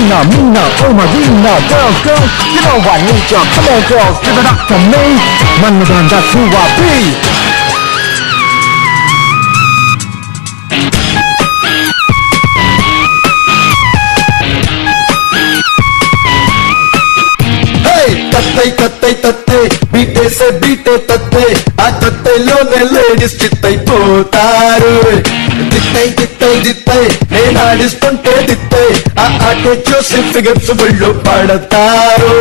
Mina, oh Marina, girls, you know I need you. Come on, girls, give it up to me. Manmadan, that's who I be. తత్తై బీటేసే బీటే తత్తై ఆ తత్తైలోనే ladies చిత్తైపోతారు దిత్తై నేను ఆడిస్తుంటే దిత్తై ఆ ఆటే చూసి figures ఒళ్ళు పడతారు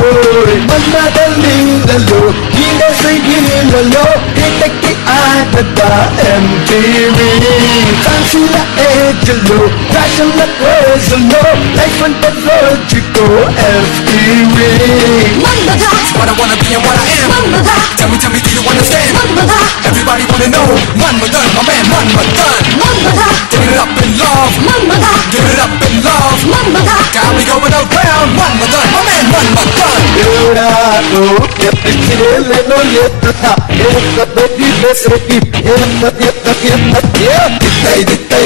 మన్నదల్లీలలో ఈడసైలలో ఇటకి ఆడతా ఎంటీవీ ఫ్యాన్సీల ఏజ్లో ఫ్యాషన్ల క్రేజ్లో లైఫ్ అంటే రోజుకో FTV That's what I wanna be and what I am. Tell me, do you understand? Everybody wanna know. Manmadan, my man, Manmadan. Give it up in love. Give it up in love. Got me going around. Manmadan, my man, Manmadan. Llorado, que te chile no yetta. Esta baby beseki.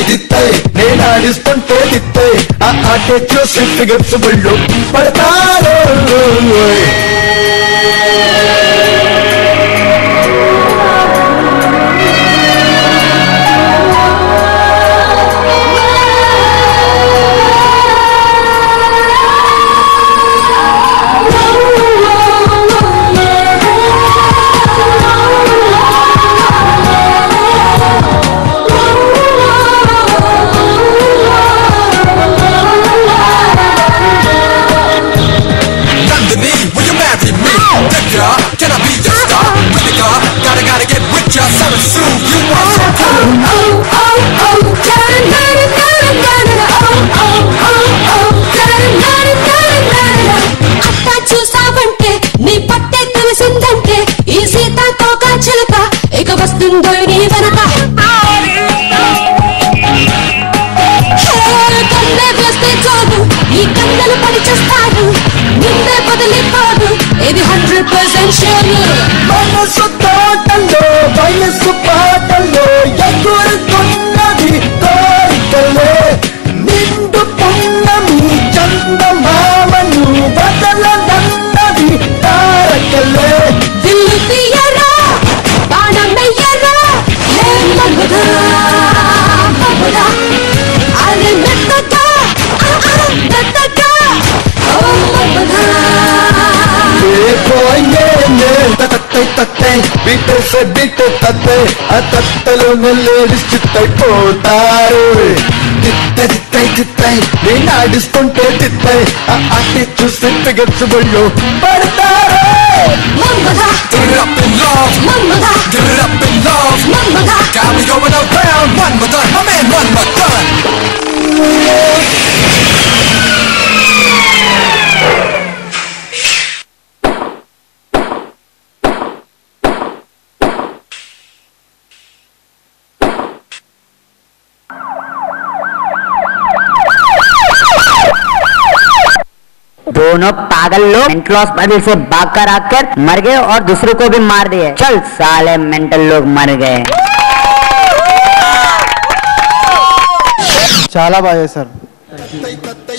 Dittai. నేను ఆడిస్తుంటే దిత్తై ఆ ఆటే చూసి figures ఒళ్ళు పడతారు Can I be your star? With the car, gotta get with ya. So soon, you are so cool. అట్టా చూసావంటే నీ పట్టే తెలిసిందంటే ఈ సీతాకోక చిలక ఇక వస్తుందో నీ వెనక కన్నే వేస్తే చాలు ఈ కన్నెలు పడి చేస్తాడు నిన్నే వదిలిపోదు ఇది 100% షూర్ మనసు తోటలో వయస్సు పాటలో ఎగురుతున్నది కోరికలే నిండు పున్నమి చందమామను వదలనన్నది తారకలే దిల్లు తీయరా బాణమెయ్యరా మగుడా అరే మెత్తగా ఓ మగుడా తత్తై బీటే తత్తై ఆ తత్తలోనే లేడీస్ చిత్తైపోతారు దిత్తై నేను ఆడిస్తుంటే దిత్తై ఆ ఆటే చూసి ఫిగర్స్ ఒళ్ళు పడతారు Give it up in love. Give it up in love. Got me going around. Manmadan, my man, Manmadan. दोनों पागल लोग मेंटल हॉस्पिटल से भाग कर आकर मर गए और दूसरों को भी मार दिए चल साले मेंटल लोग मर गए చాలా బాగా చేశారు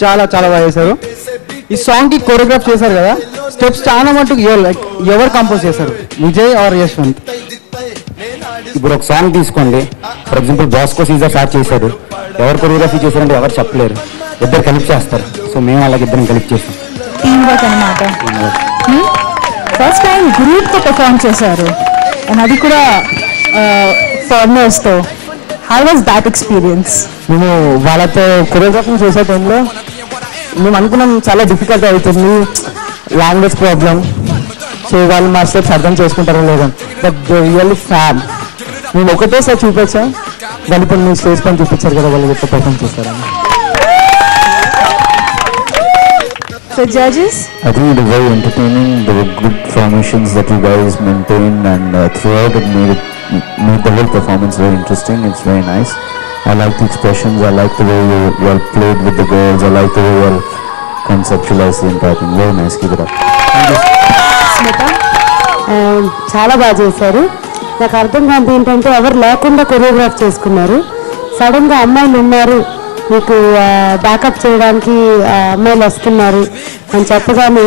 చాలా బాగా చేశారు ఈ సాంగ్ కి కోరియోగ్రాఫ్ చేశారు కదా స్టెప్స్ చాలా మటుకు ఎవరు కంపోజ్ చేశారు విజయ్ ఆర్ యశ్వంత్ ఇప్పుడు ఒక సాంగ్ తీసుకోండి for example Bosco Caesar start చేశాడు ఎవరు కొరియోగ్రఫీ చేశారంటే ఎవరు చెప్పలేరు ఇద్దరు కలిపి చేస్తారు సో మేము అలాగే ఇద్దరం కలిపి చేస్తాం టీమ్ వర్క్ అన్నమాట ఫస్ట్ టైం గ్రూప్ తో పర్ఫార్మ్ చేశారు అండ్ అది కూడా ఫారినర్స్ తో హౌ వాజ్ దాట్ ఎక్స్పీరియన్స్ మేము వాళ్ళతో కొరియోగ్రఫీ చేసే టైంలో మేము అనుకున్నాం చాలా డిఫికల్ట్ అవుతుంది లాంగ్వేజ్ ప్రాబ్లం సో వాళ్ళు మా స్టెప్స్ అర్థం చేసుకుంటారో లేదో బట్ దే రియల్లీ ఫ్యాన్ మేము ఒకటేసారి చూపించాం వాళ్ళు ఇప్పుడు మీ స్టేజ్ పైన చూపించారు కదా వాళ్ళు ఎట్లా పర్ఫార్మ్ చేస్తారని So judges? I think it was very entertaining. There were good formations that you guys maintained, and throughout it made the whole performance very interesting. It's very nice. I like the expressions. I like the way you all played with the girls. I like the way you all conceptualized the entire thing. Very nice. Keep it up. Smita? చాలా బాగా చేశారు. నాకు అర్థం కాదు ఏంటంటే ఎవరు లేకుండా choreograph చేసుకున్నారు. సడన్గా అమ్మాయిలు ఉన్నారు మీకు బ్యాకప్ చేయడానికి అమ్మాయిలు వస్తున్నారు అని చెప్పగానే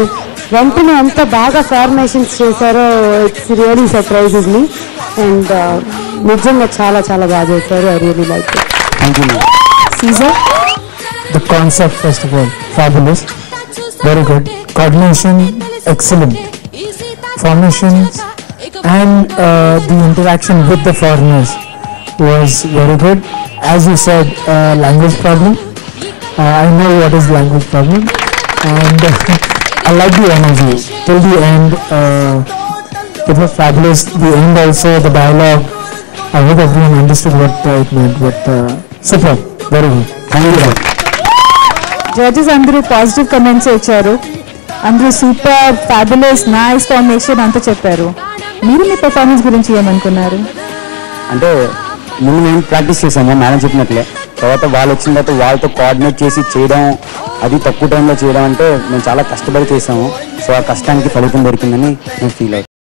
వెంటనే ఎంత బాగా ఫార్మేషన్స్ చేశారో it's really surprises me and నిజంగా చాలా చాలా బాగా చేశారు. I really like it. Thank you. Caesar The concept, first of all, fabulous, very good. Coordination, excellent. Formations and the interaction with the foreigners was very good. As you said, language problem. I know what is language problem, and I like the energy till the end. It was fabulous. The end also, the dialogue. I hope everyone understood what it meant. But super, very good. Thank you. Judges అందరూ positive comments ఇచ్చారు. అందరూ super, fabulous, nice formation అంతా చెప్పారు. మీరు మీ performance గురించి ఏమనుకున్నారు? అంటే ముందు మేము ప్రాక్టీస్ చేసాము మేడం చెప్పినట్లే. తర్వాత వాళ్ళు వచ్చిన తర్వాత వాళ్ళతో కోఆర్డినేట్ చేసి చేయడం, అది తక్కువ టైంలో చేయడం అంటే మేము చాలా కష్టపడి చేసాము. సో ఆ కష్టానికి ఫలితం దొరికిందని నేను ఫీల్ అవుతాను.